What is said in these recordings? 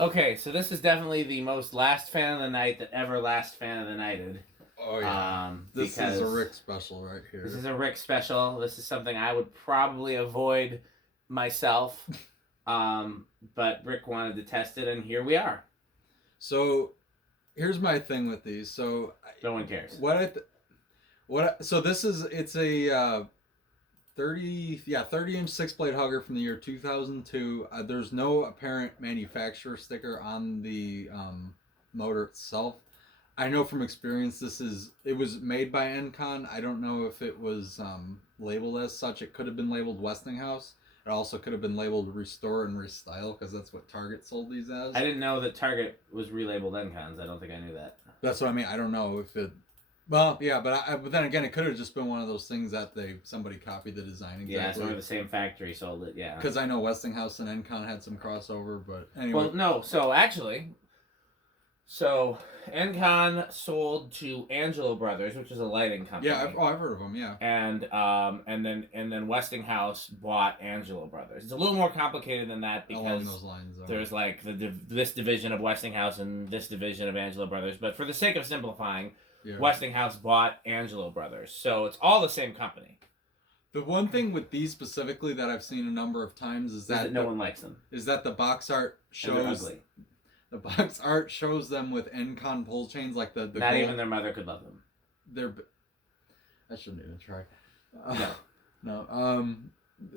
Okay, so this is definitely the most last fan of the night that ever last fan of the nighted. Oh yeah. This is a Rick special right here. This is a Rick special. This is something I would probably avoid myself. But Rick wanted to test it, and here we are. So, here's my thing with these. So, no one cares. So this is it's a 30 inch 6 blade hugger from the year 2002. There's no apparent manufacturer sticker on the motor itself. I know from experience it was made by Encon. I don't know if it was labeled as such. It could have been labeled Westinghouse. It also could have been labeled Restore and Restyle because that's what Target sold these as. I didn't know that Target was relabeled Encons. I don't think I knew that. That's what I mean. I don't know if it. Well, yeah, but then again, it could have just been one of those things that somebody copied the design exactly. Yeah, so the same factory sold it. Yeah. Because I know Westinghouse and Encon had some crossover, but anyway. Well, no. So actually, Encon sold to Angelo Brothers, which is a lighting company. Yeah, I've heard of them. Yeah. And then Westinghouse bought Angelo Brothers. It's a little more complicated than that because along those lines, there's like this division of Westinghouse and this division of Angelo Brothers. But for the sake of simplifying, yeah. Westinghouse bought Angelo Brothers, so it's all the same company. The one thing with these specifically that I've seen a number of times is that no one likes them. Is that the box art shows ugly. The box art shows them with Encon pull chains like the not gold. Even their mother could love them. I shouldn't even try. No.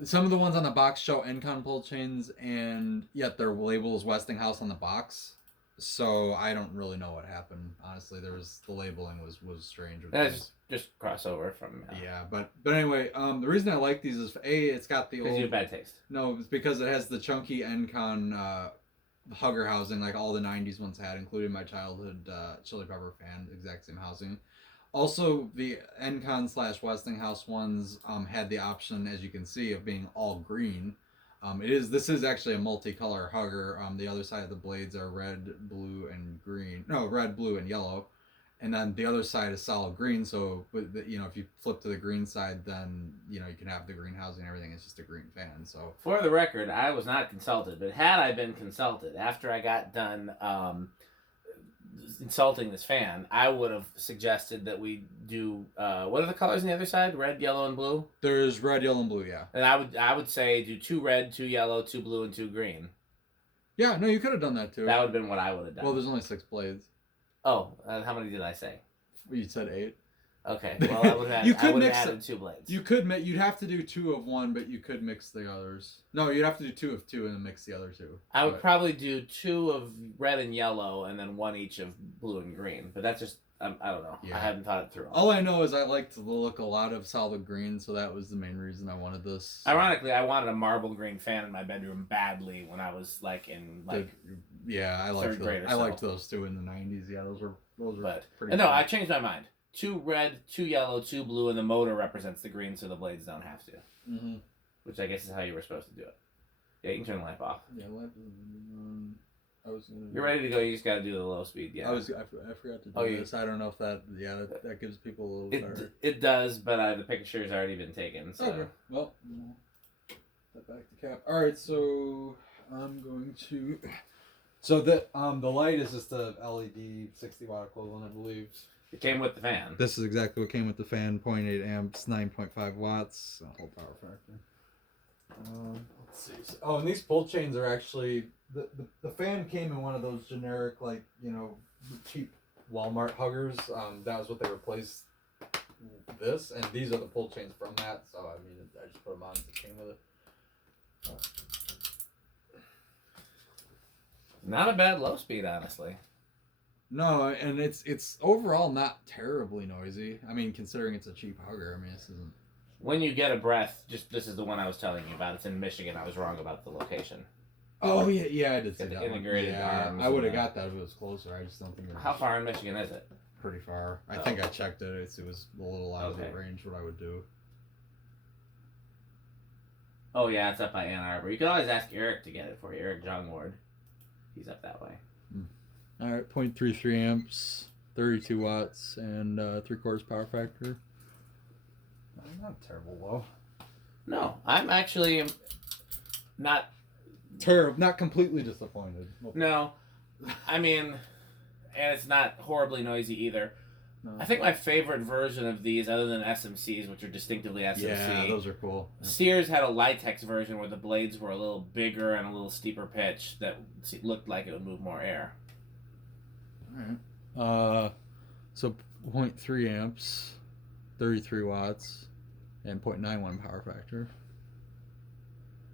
Some of the ones on the box show Encon pull chains, and yet their label is Westinghouse on the box. So I don't really know what happened. Honestly, the labeling was strange. That's just crossover from. Yeah, but anyway, the reason I like these is it's got the old. Because you have bad taste. No, it's because it has the chunky Encon hugger housing like all the '90s ones had, including my childhood Chili Pepper fan, exact same housing. Also, the Encon / Westinghouse ones had the option, as you can see, of being all green. This is actually a multicolor hugger. The other side of the blades are red, blue, and green. No, red, blue, and yellow. And then the other side is solid green. So, if you flip to the green side, then, you can have the green housing and everything. It's just a green fan. So, for the record, I was not consulted. But had I been consulted, after I got done insulting this fan, I would have suggested that we do what are the colors on the other side? Red, yellow, and blue? There's red, yellow, and blue, yeah. And I would say do 2 red, 2 yellow, 2 blue, and 2 green. Yeah, no, you could have done that too. That would have been what I would have done. Well, there's only 6 blades. Oh, how many did I say? You said 8. Okay, well, I would have added 2 blades. You'd have to do 2 of one, but you could mix the others. No, you'd have to do 2 of 2 and then mix the other 2. I would probably do 2 of red and yellow and then 1 each of blue and green. But that's just, I don't know. Yeah. I haven't thought it through. All I know is I liked the look a lot of solid green, so that was the main reason I wanted this. Ironically, I wanted a marble green fan in my bedroom badly when I was I liked those too in the 90s. Yeah, those were pretty. No, I changed my mind. 2 red, 2 yellow, 2 blue, and the motor represents the green, so the blades don't have to. Mm-hmm. Which I guess is how you were supposed to do it. Yeah, you can turn the lamp off. Yeah, You're ready to go. You just got to do the low speed. Yeah. I forgot to do this. I don't know if that gives people a little better. It does, but the picture's already been taken. So. Okay. Well, set back the cap. All right, so I'm going to. So the light is just a LED 60-watt equivalent, I believe. It came with the fan. This is exactly what came with the fan. 0.8 amps, 9.5 watts. Whole power factor. Let's see. And these pull chains are actually the fan came in one of those generic cheap Walmart huggers. That was what they replaced this, and these are the pull chains from that. So I just put them on. It came with it. Not a bad low speed, honestly. No, and it's overall not terribly noisy. Considering it's a cheap hugger, this isn't. When you get a breath, this is the one I was telling you about. It's in Michigan. I was wrong about the location. Oh yeah, I did see that. Integrated arms. I would have got that if it was closer. I just don't think. How far in Michigan is it? Pretty far. I think I checked it. It was a little out of the range. What I would do. Oh yeah, it's up by Ann Arbor. You could always ask Eric to get it for you. Eric Jongward. He's up that way. All right, 0.33 amps, 32 watts, and 3/4 power factor. Not terrible low. No, I'm actually not terrible, not completely disappointed. No, I mean, and it's not horribly noisy either. No. I think my favorite version of these, other than SMCs, which are distinctively SMC. Yeah, those are cool. Sears had a Litex version where the blades were a little bigger and a little steeper pitch that looked like it would move more air. All right. So 0.3 amps, 33 watts, and 0.91 power factor.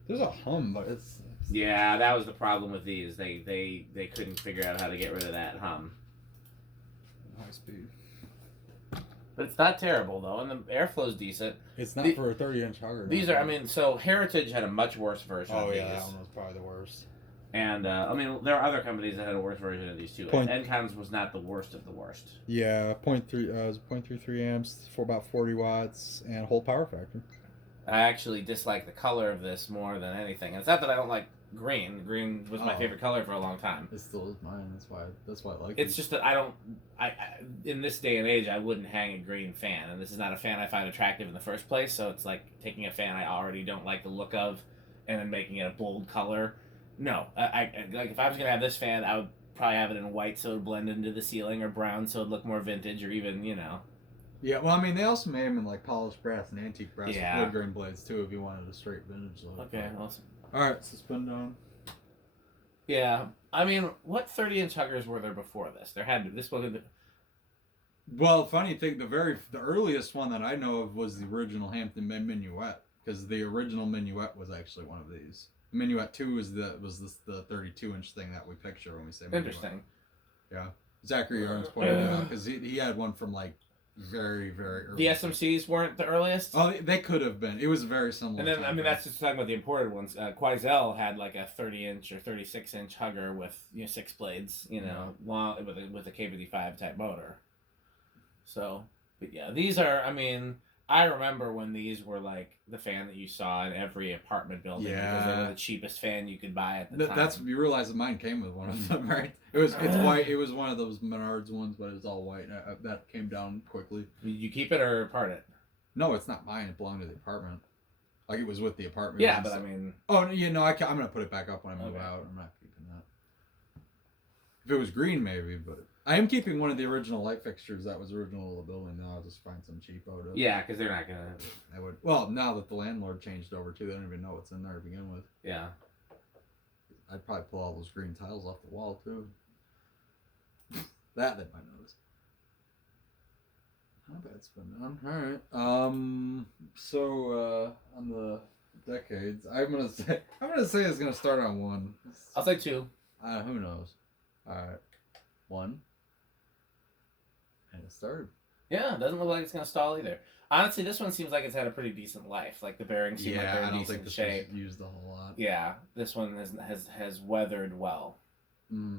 There's a hum, but it's... Yeah, that was the problem with these. They couldn't figure out how to get rid of that hum. High speed. But it's not terrible, though, and the airflow's decent. It's not for a 30-inch hugger. These are, I mean, so Heritage had a much worse version of these. Oh, yeah, that one was probably the worst. And, I mean, there are other companies that had a worse version of these, too. Encon's was not the worst of the worst. Yeah, 0.33 amps for about 40 watts and whole power factor. I actually dislike the color of this more than anything. And it's not that I don't like green. Green was my favorite color for a long time. It still is mine. That's why I like it. It's just that I in this day and age, I wouldn't hang a green fan. And this is not a fan I find attractive in the first place. So it's like taking a fan I already don't like the look of and then making it a bold color. No. Like if I was going to have this fan, I would probably have it in white so it would blend into the ceiling, or brown so it would look more vintage, or even, you know. Yeah, well, I mean, they also made them in like polished brass and antique brass with wood grain blades too, if you wanted a straight vintage look. Okay, awesome. All right, so spin down. Yeah, I mean, what 30-inch huggers were there before this? There had to. This wasn't. Well, funny thing, the earliest one that I know of was the original Hampton Minuet, because the original Minuet was actually one of these. Minuet 2 was the 32-inch thing that we picture when we say Minuet. Interesting. Yeah, Zachary Yarns pointed it out because he had one from like very, very early. The SMCs weren't the earliest? Oh, they could have been. It was very similar. And then, I mean, that's just talking about the imported ones. Quaisel had like a 30-inch or 36-inch hugger with, 6 blades, long with a KVD5 type motor. So, but yeah, these are, I mean, I remember when these were like the fan that you saw in every apartment building, because they were the cheapest fan you could buy at the time. That's, you realize that mine came with one of them, right? It's white. It was one of those Menards ones, but it was all white. That came down quickly. Did you keep it or part it? No, it's not mine. It belonged to the apartment. Like, it was with the apartment. Yeah, but I mean... Oh, I'm going to put it back up when I move out. I'm not keeping that. If it was green, maybe, but... I am keeping one of the original light fixtures that was original to the building. Now I'll just find some cheapo to... Yeah, because they're not going to... I would... Well, now that the landlord changed over, too, they don't even know what's in there to begin with. Yeah. I'd probably pull all those green tiles off the wall, too. That they might notice. Not bad spin down. Alright. So, on the decades, I'm gonna say it's gonna start on 1. I'll say 2. Who knows? Alright. 1. And it started. Yeah, it doesn't look like it's gonna stall either. Honestly, this one seems like it's had a pretty decent life. Like the bearings seem like they're in decent shape. Was used a whole lot. Yeah, this one has weathered well.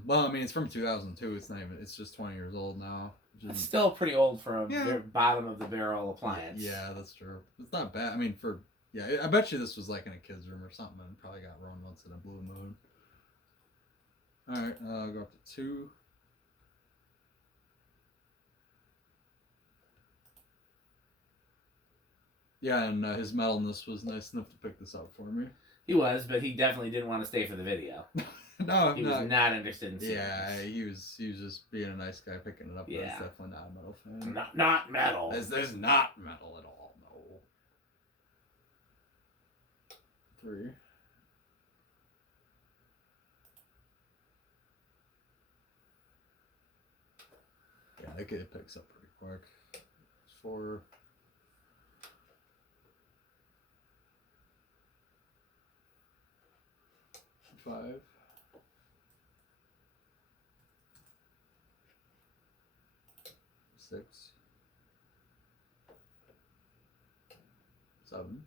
Well, I mean, it's from 2002. It's not even. It's just 20 years old now. It's still pretty old for a bottom of the barrel appliance. Yeah, that's true. It's not bad. I mean, I bet you this was like in a kid's room or something, and probably got run once in a blue moon. All right, I'll go up to 2. Yeah, and his metalness was nice enough to pick this up for me. He was, but he definitely didn't want to stay for the video. No, he was not interested in seeing this. He was just being a nice guy picking it up. Yeah. That's definitely not a metal fan. Not metal. There's not metal at all, no. 3. Yeah, it picks up pretty quick. 4. 5. 6. 7.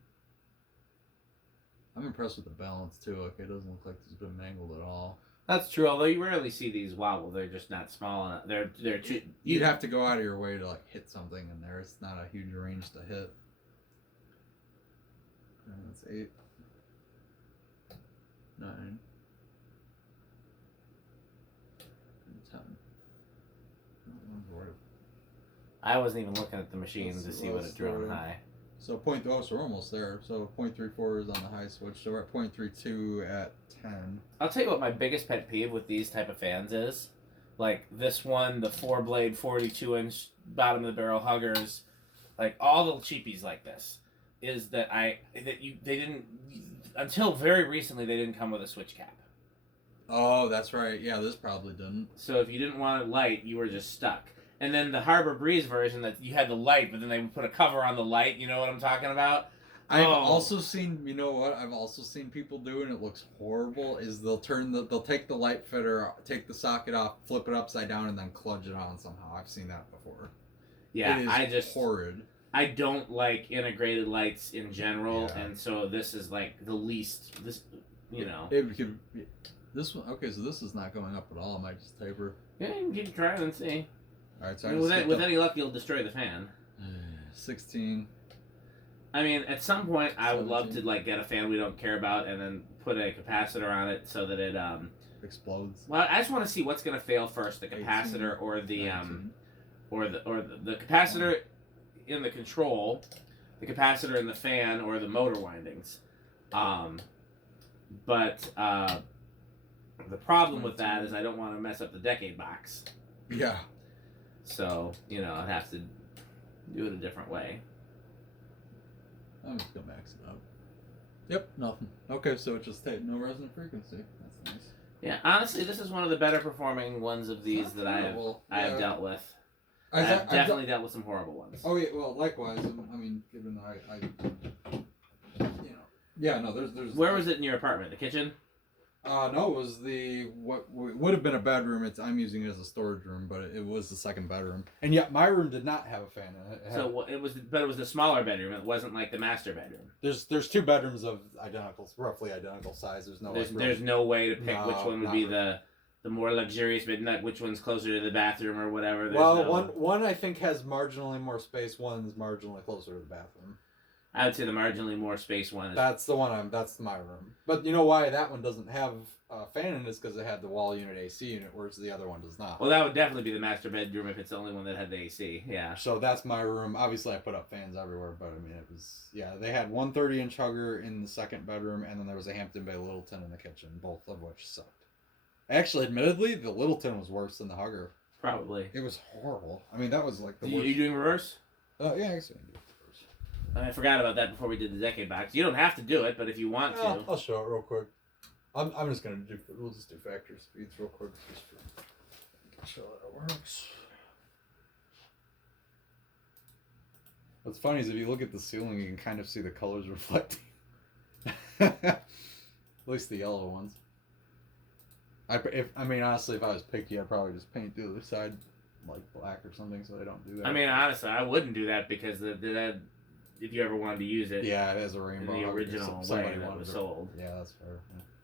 I'm impressed with the balance too. Like, it doesn't look like it's been mangled at all. That's true. Although you rarely see these wobble, they're just not small enough. They're too. You'd have to go out of your way to like hit something in there. It's not a huge range to hit. And that's 8. 9. 10. I wasn't even looking at the machine to see what it drew on high. So so we're almost there. So 0.34 is on the high switch. So we're at 0.32 at 10. I'll tell you what my biggest pet peeve with these type of fans is. Like this one, the 4-blade 42-inch bottom of the barrel huggers, like all the cheapies like this, is that they didn't, until very recently, they didn't come with a switch cap. Oh, that's right. Yeah, this probably didn't. So if you didn't want it light, you were just stuck. And then the Harbor Breeze version, that you had the light, but then they would put a cover on the light. You know what I'm talking about? I've also seen, you know what? I've also seen people do, and it looks horrible. Is they'll take the light fitter, take the socket off, flip it upside down, and then clutch it on somehow. I've seen that before. Yeah, it is horrid. I don't like integrated lights in general, and so this is like the least. This, you know. This one, okay, so this is not going up at all. I might just taper. Yeah, you can keep trying and see. All right, so with any luck, you'll destroy the fan. 16. I mean, at some point, I would 17. love to like get a fan we don't care about and then put a capacitor on it so that it explodes. Well, I just want to see what's gonna fail first: the capacitor 18, or the the capacitor in the control, the capacitor in the fan, or the motor windings. But the problem with that is I don't want to mess up the decade box. Yeah. So, you know, I'd have to do it a different way. I'm just gonna max it up. Yep, nothing. Okay, so it just no resonant frequency. That's nice. Yeah, honestly, this is one of the better performing ones of these that I have dealt with. I've definitely dealt with some horrible ones. Oh yeah, well, likewise. I mean, given I you know, yeah, no, there's. Where was it in your apartment? The kitchen? No, it was what would have been a bedroom. I'm using it as a storage room, but it was the second bedroom. And yeah, my room did not have a fan in it. It was the smaller bedroom. It wasn't like the master bedroom. There's two bedrooms of roughly identical size. There's no way to pick which one would be the more luxurious, but not which one's closer to the bathroom or whatever. One I think has marginally more space. One's marginally closer to the bathroom. I would say the marginally more space one is... That's the one that's my room. But you know why that one doesn't have a fan in it is because it had the wall unit AC unit, whereas the other one does not. Well, that would definitely be the master bedroom if it's the only one that had the AC, yeah. So that's my room. Obviously, I put up fans everywhere, but I mean, it was... Yeah, they had one 30-inch hugger in the second bedroom, and then there was a Hampton Bay Littleton in the kitchen, both of which sucked. Actually, admittedly, the Littleton was worse than the hugger. Probably. It was horrible. I mean, that was like the worst. Are you doing reverse? Yeah, I guess I can do it. I forgot about that before we did the decade box. You don't have to do it, but if you want to. I'll show it real quick. I'm just going to we'll just do factor speeds real quick. Just for show how it works. What's funny is if you look at the ceiling, you can kind of see the colors reflecting. At least the yellow ones. Honestly, if I was picky, I'd probably just paint the other side like black or something so they don't do that. I mean, honestly, I wouldn't do that because that if you ever wanted to use it. Yeah, it has a rainbow. The original way that was sold. Yeah, that's fair.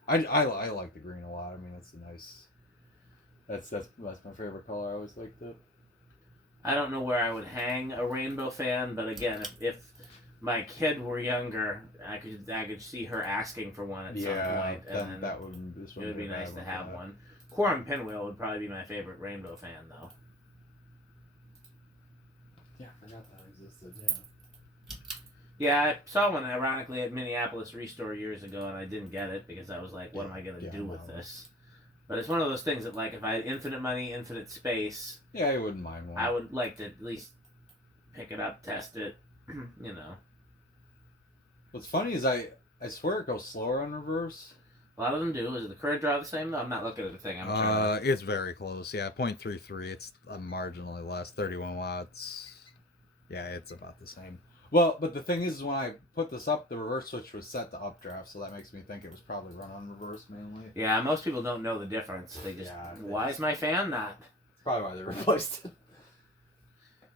Yeah. I like the green a lot. I mean, it's a nice. That's my favorite color. I always liked it. I don't know where I would hang a rainbow fan, but again, if my kid were younger, I could see her asking for one at some point, and then it would be nice to have one. Quorum Pinwheel would probably be my favorite rainbow fan, though. Yeah, I forgot that existed. Yeah. Yeah, I saw one ironically at Minneapolis Restore years ago, and I didn't get it because I was like, "What am I gonna do with this?" But it's one of those things that, like, if I had infinite money, infinite space, yeah, I wouldn't mind one. I would like to at least pick it up, test it, you know. What's funny is I swear it goes slower on reverse. A lot of them do. Is the current draw the same though? I'm not looking at the thing. It's very close. Yeah, 0.33. It's marginally less. 31 watts. Yeah, it's about the same. Well, but the thing is, when I put this up, the reverse switch was set to updraft, so that makes me think it was probably run on reverse mainly. Yeah, most people don't know the difference. They just, why is my fan not? That's probably why they replaced it.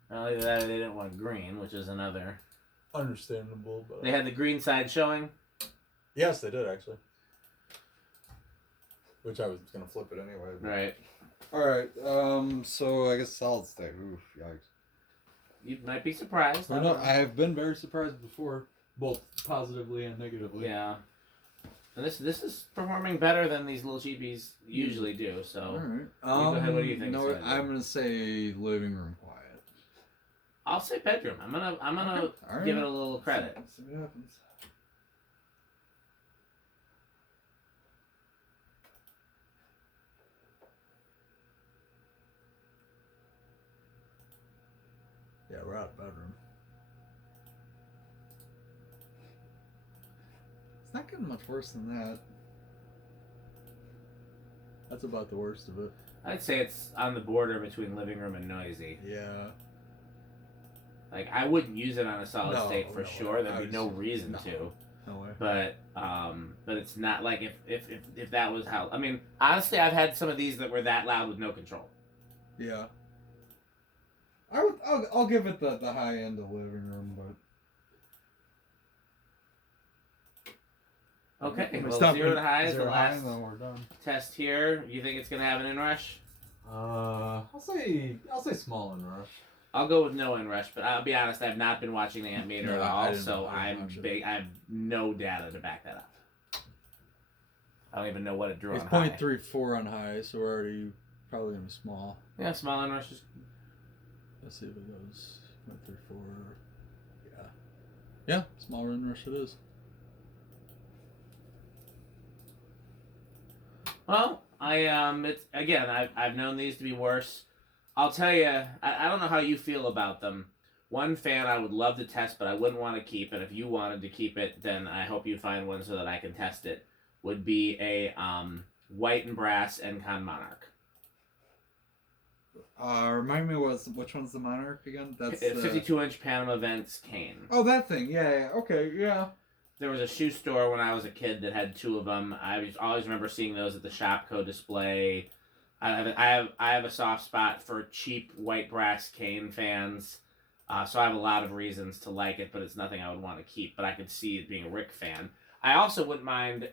Well, either that or they didn't want green, which is another. Understandable, but... They had the green side showing? Yes, they did, actually. Which I was going to flip it anyway. But... Right. Alright, so I guess solid state. Oof, yikes. You might be surprised. I have been very surprised before, both positively and negatively. Yeah. And this is performing better than these little cheapies usually do, so... Alright. Go ahead, what do you think? No, I'm going to say living room quiet. I'll say bedroom. I'm gonna Okay. All right. give it a little credit. See what happens. Yeah, we're out of bedroom. It's not getting much worse than that. That's about the worst of it. I'd say it's on the border between living room and noisy. Yeah. Like, I wouldn't use it on a solid No, state for no, sure. There'd I be no was- reason no. to. No way. But it's not like if that was how. I mean, honestly, I've had some of these that were that loud with no control. Yeah. I'll give it the high end of living room, but Okay, well, Stop 0 it. to high is the Zero high, last and then we're done. test here. You think it's gonna have an inrush? I'll say small and rush. I'll go with no inrush, but I'll be honest, I've not been watching the amp meter No, at I all, didn't- so I didn't I'm watch it. big. I have no data to back that up. I don't even know what it drew it's on high. 0.34 on high, so we're already probably gonna be small. Yeah, small inrush is. Let's see if it goes 0.34. Yeah. Yeah, small inrush it is. Well, it's again. I've known these to be worse. I'll tell you. I don't know how you feel about them. One fan I would love to test, but I wouldn't want to keep. And if you wanted to keep it, then I hope you find one so that I can test it. Would be a white and brass Encon Monarch. Remind me which one's the Monarch again? That's the 52-inch Panama Vents cane. Oh, that thing. Yeah. Okay. Yeah. There was a shoe store when I was a kid that had 2 of them. Always remember seeing those at the Shopco display. I have a soft spot for cheap white brass cane fans, so I have a lot of reasons to like it, but it's nothing I would want to keep. But I could see it being a Rick fan. I also wouldn't mind.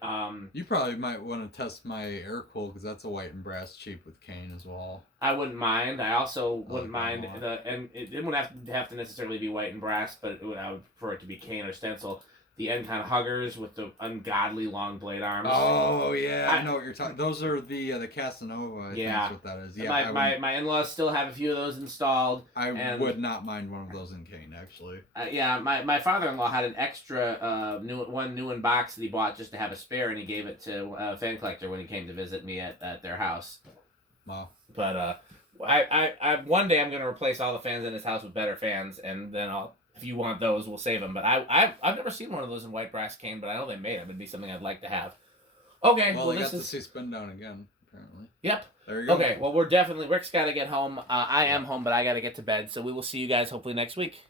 You probably might want to test my air cool because that's a white and brass cheap with cane as well. I wouldn't mind. I also wouldn't like mind that and it wouldn't have to necessarily be white and brass, but I would prefer it to be cane or stencil. The Encon Huggers with the ungodly long blade arms. Oh yeah, I know what you're talking. Those are the Casanova. I think Yeah. that's what that is. Yeah, My in-laws still have a few of those installed. I would not mind one of those in cane actually. Yeah, my father-in-law had an extra new in box that he bought just to have a spare, and he gave it to a fan collector when he came to visit me at their house. Wow. But I one day I'm gonna replace all the fans in his house with better fans, and then if you want those, we'll save them. But I've never seen one of those in white brass cane, but I know they made them. It'd be something I'd like to have. Okay, Well, well I this got is to see Spin Down again apparently. Yep. There you go. Okay, well Rick's got to get home. I am home, but I got to get to bed. So we will see you guys hopefully next week.